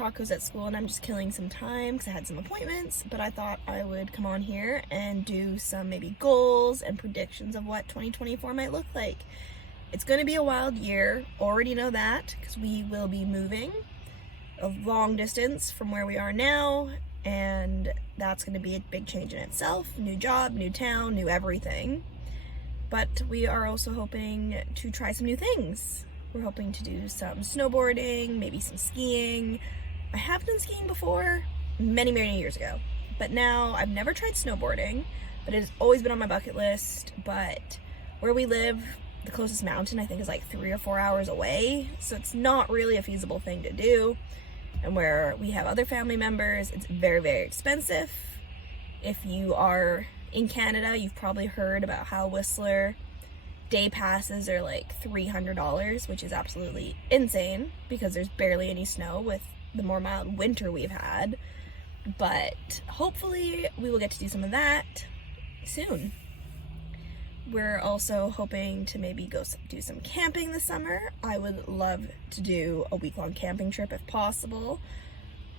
tacos at school and I'm just killing some time because I had some appointments, but I thought I would come on here and do some maybe goals and predictions of what 2024 might look like. It's going to be a wild year, already know that, because we will be moving a long distance from where we are now, and that's going to be a big change in itself. New job, new town, new everything. But we are also hoping to try some new things. We're hoping to do some snowboarding, maybe some skiing. I have done skiing before, many, many years ago. But now I've never tried snowboarding, but it has always been on my bucket list. But where we live, the closest mountain I think is like 3 or 4 hours away. So it's not really a feasible thing to do. And where we have other family members, it's very, very expensive. If you are in Canada, you've probably heard about how Whistler day passes are like $300, which is absolutely insane because there's barely any snow with the more mild winter we've had. But hopefully we will get to do some of that soon. We're also hoping to maybe go do some camping this summer. I would love to do a week-long camping trip if possible.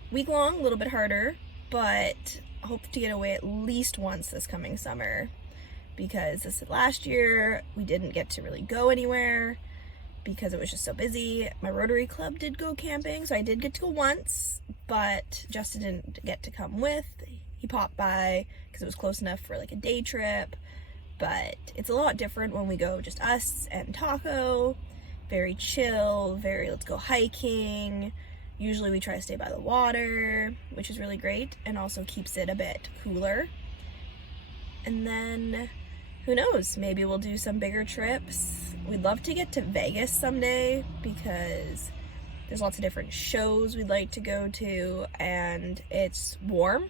Week-long, a little bit harder, but hope to get away at least once this coming summer. Because this last year we didn't get to really go anywhere because it was just so busy. My Rotary Club did go camping, so I did get to go once, but Justin didn't get to come with. He popped by because it was close enough for like a day trip, but it's a lot different when we go just us and Taco. Very chill, very let's go hiking. Usually we try to stay by the water, which is really great and also keeps it a bit cooler. And then who knows, maybe we'll do some bigger trips. We'd love to get to Vegas someday because there's lots of different shows we'd like to go to, and it's warm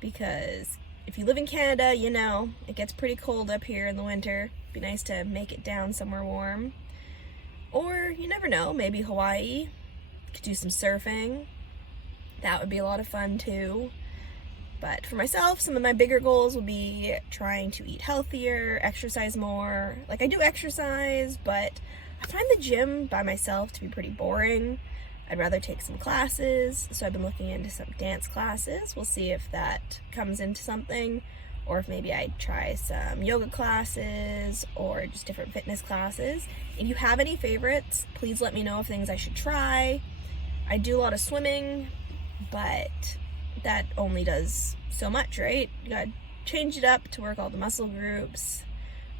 because if you live in Canada, you know, it gets pretty cold up here in the winter. It'd be nice to make it down somewhere warm. Or you never know, maybe Hawaii. Could do some surfing. That would be a lot of fun too. But for myself, some of my bigger goals will be trying to eat healthier, exercise more. Like I do exercise, but I find the gym by myself to be pretty boring. I'd rather take some classes. So I've been looking into some dance classes. We'll see if that comes into something, or if maybe I'd try some yoga classes or just different fitness classes. If you have any favorites, please let me know of things I should try. I do a lot of swimming, but that only does so much, right? You gotta change it up to work all the muscle groups,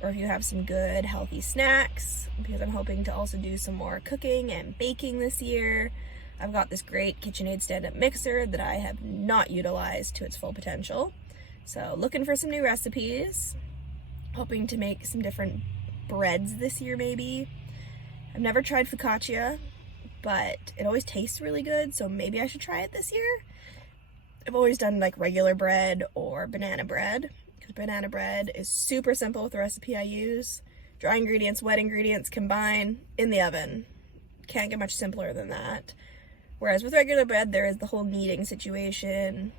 or if you have some good healthy snacks, because I'm hoping to also do some more cooking and baking this year. I've got this great KitchenAid stand-up mixer that I have not utilized to its full potential. So looking for some new recipes, hoping to make some different breads this year maybe. I've never tried focaccia, but it always tastes really good, so maybe I should try it this year. I've always done like regular bread or banana bread, because banana bread is super simple with the recipe I use. Dry ingredients, wet ingredients, combine in the oven. Can't get much simpler than that. Whereas with regular bread, there is the whole kneading situation,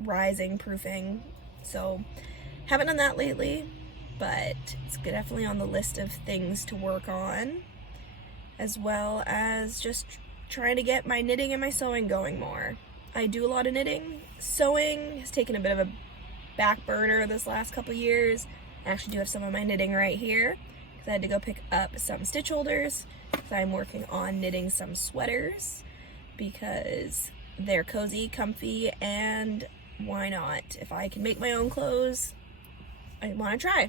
rising, proofing. So haven't done that lately, but it's definitely on the list of things to work on, as well as just trying to get my knitting and my sewing going more. I do a lot of knitting. Sewing has taken a bit of a back burner this last couple years. I actually do have some of my knitting right here because I had to go pick up some stitch holders because I'm working on knitting some sweaters because they're cozy, comfy, and why not? If I can make my own clothes, I want to try.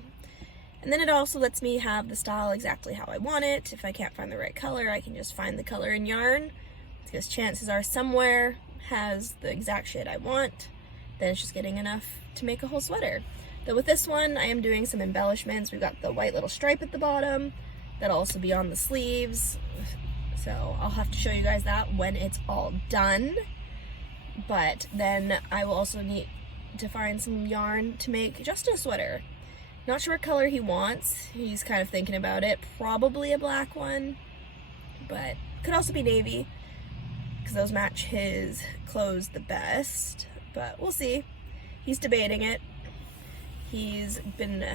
And then it also lets me have the style exactly how I want it. If I can't find the right color, I can just find the color in yarn, because chances are somewhere has the exact shade I want. Then it's just getting enough to make a whole sweater. Though with this one, I am doing some embellishments. We've got the white little stripe at the bottom. That'll also be on the sleeves. So I'll have to show you guys that when it's all done. But then I will also need to find some yarn to make Justin a sweater. Not sure what color he wants. He's kind of thinking about it. Probably a black one, but could also be navy, because those match his clothes the best, but we'll see. He's debating it. He's been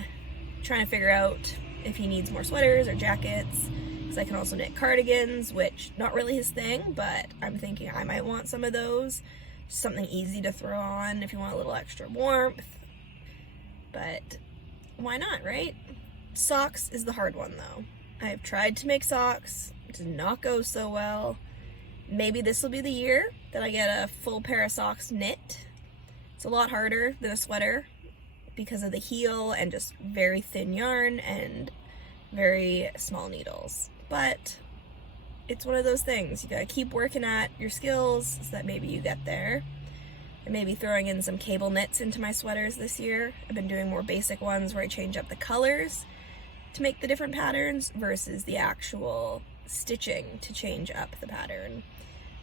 trying to figure out if he needs more sweaters or jackets, because I can also knit cardigans, which not really his thing, but I'm thinking I might want some of those. Something easy to throw on if you want a little extra warmth. But why not, right? Socks is the hard one though. I've tried to make socks, it did not go so well. Maybe this will be the year that I get a full pair of socks knit. It's a lot harder than a sweater because of the heel and just very thin yarn and very small needles. But it's one of those things. You gotta keep working at your skills so that maybe you get there. And maybe throwing in some cable knits into my sweaters this year. I've been doing more basic ones where I change up the colors to make the different patterns versus the actual stitching to change up the pattern.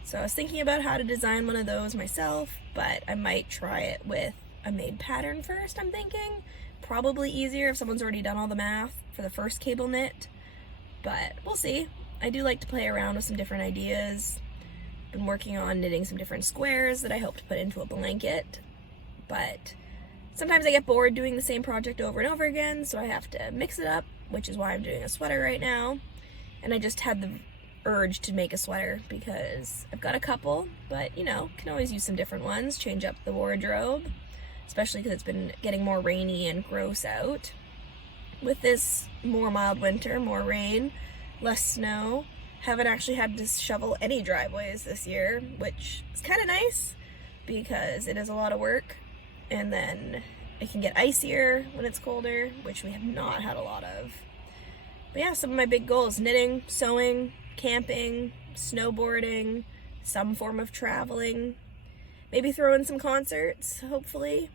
So I was thinking about how to design one of those myself, but I might try it with a made pattern first, I'm thinking. Probably easier if someone's already done all the math for the first cable knit, but we'll see. I do like to play around with some different ideas. Been working on knitting some different squares that I hope to put into a blanket, but sometimes I get bored doing the same project over and over again, so I have to mix it up, which is why I'm doing a sweater right now. And I just had the urge to make a sweater because I've got a couple, but you know, can always use some different ones, change up the wardrobe, especially because it's been getting more rainy and gross out. With this more mild winter, more rain, less snow, haven't actually had to shovel any driveways this year, which is kind of nice because it is a lot of work, and then it can get icier when it's colder, which we have not had a lot of. But yeah, some of my big goals: knitting, sewing, camping, snowboarding, some form of traveling, maybe throw in some concerts, hopefully.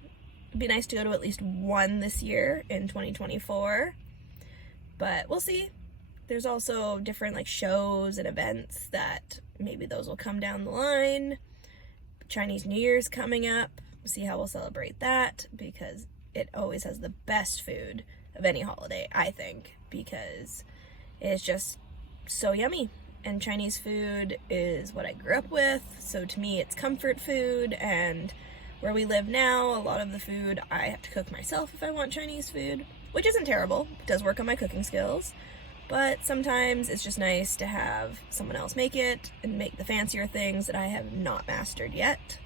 It'd be nice to go to at least one this year in 2024, but we'll see. There's also different like shows and events that maybe those will come down the line. Chinese New Year's coming up. We'll see how we'll celebrate that because it always has the best food of any holiday, I think, because it's just so yummy. And Chinese food is what I grew up with, so to me it's comfort food, and where we live now, a lot of the food I have to cook myself if I want Chinese food, which isn't terrible. It does work on my cooking skills. But sometimes it's just nice to have someone else make it and make the fancier things that I have not mastered yet.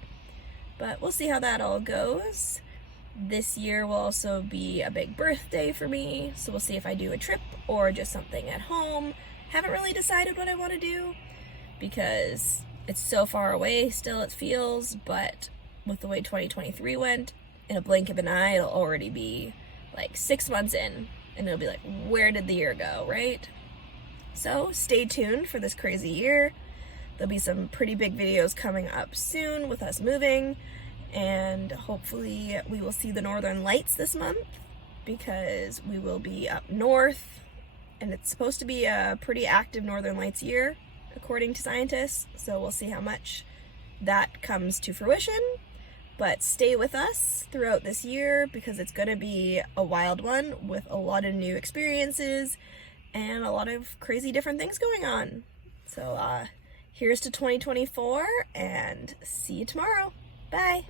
But we'll see how that all goes. This year will also be a big birthday for me, so we'll see if I do a trip or just something at home. Haven't really decided what I want to do because it's so far away still, it feels, but with the way 2023 went, in a blink of an eye, it'll already be like 6 months in. And it'll be like, where did the year go, right? So stay tuned for this crazy year. There'll be some pretty big videos coming up soon with us moving, and hopefully we will see the Northern Lights this month because we will be up north, and it's supposed to be a pretty active Northern Lights year, according to scientists, so we'll see how much that comes to fruition. But stay with us throughout this year because it's going to be a wild one with a lot of new experiences and a lot of crazy different things going on. So here's to 2024 and see you tomorrow. Bye.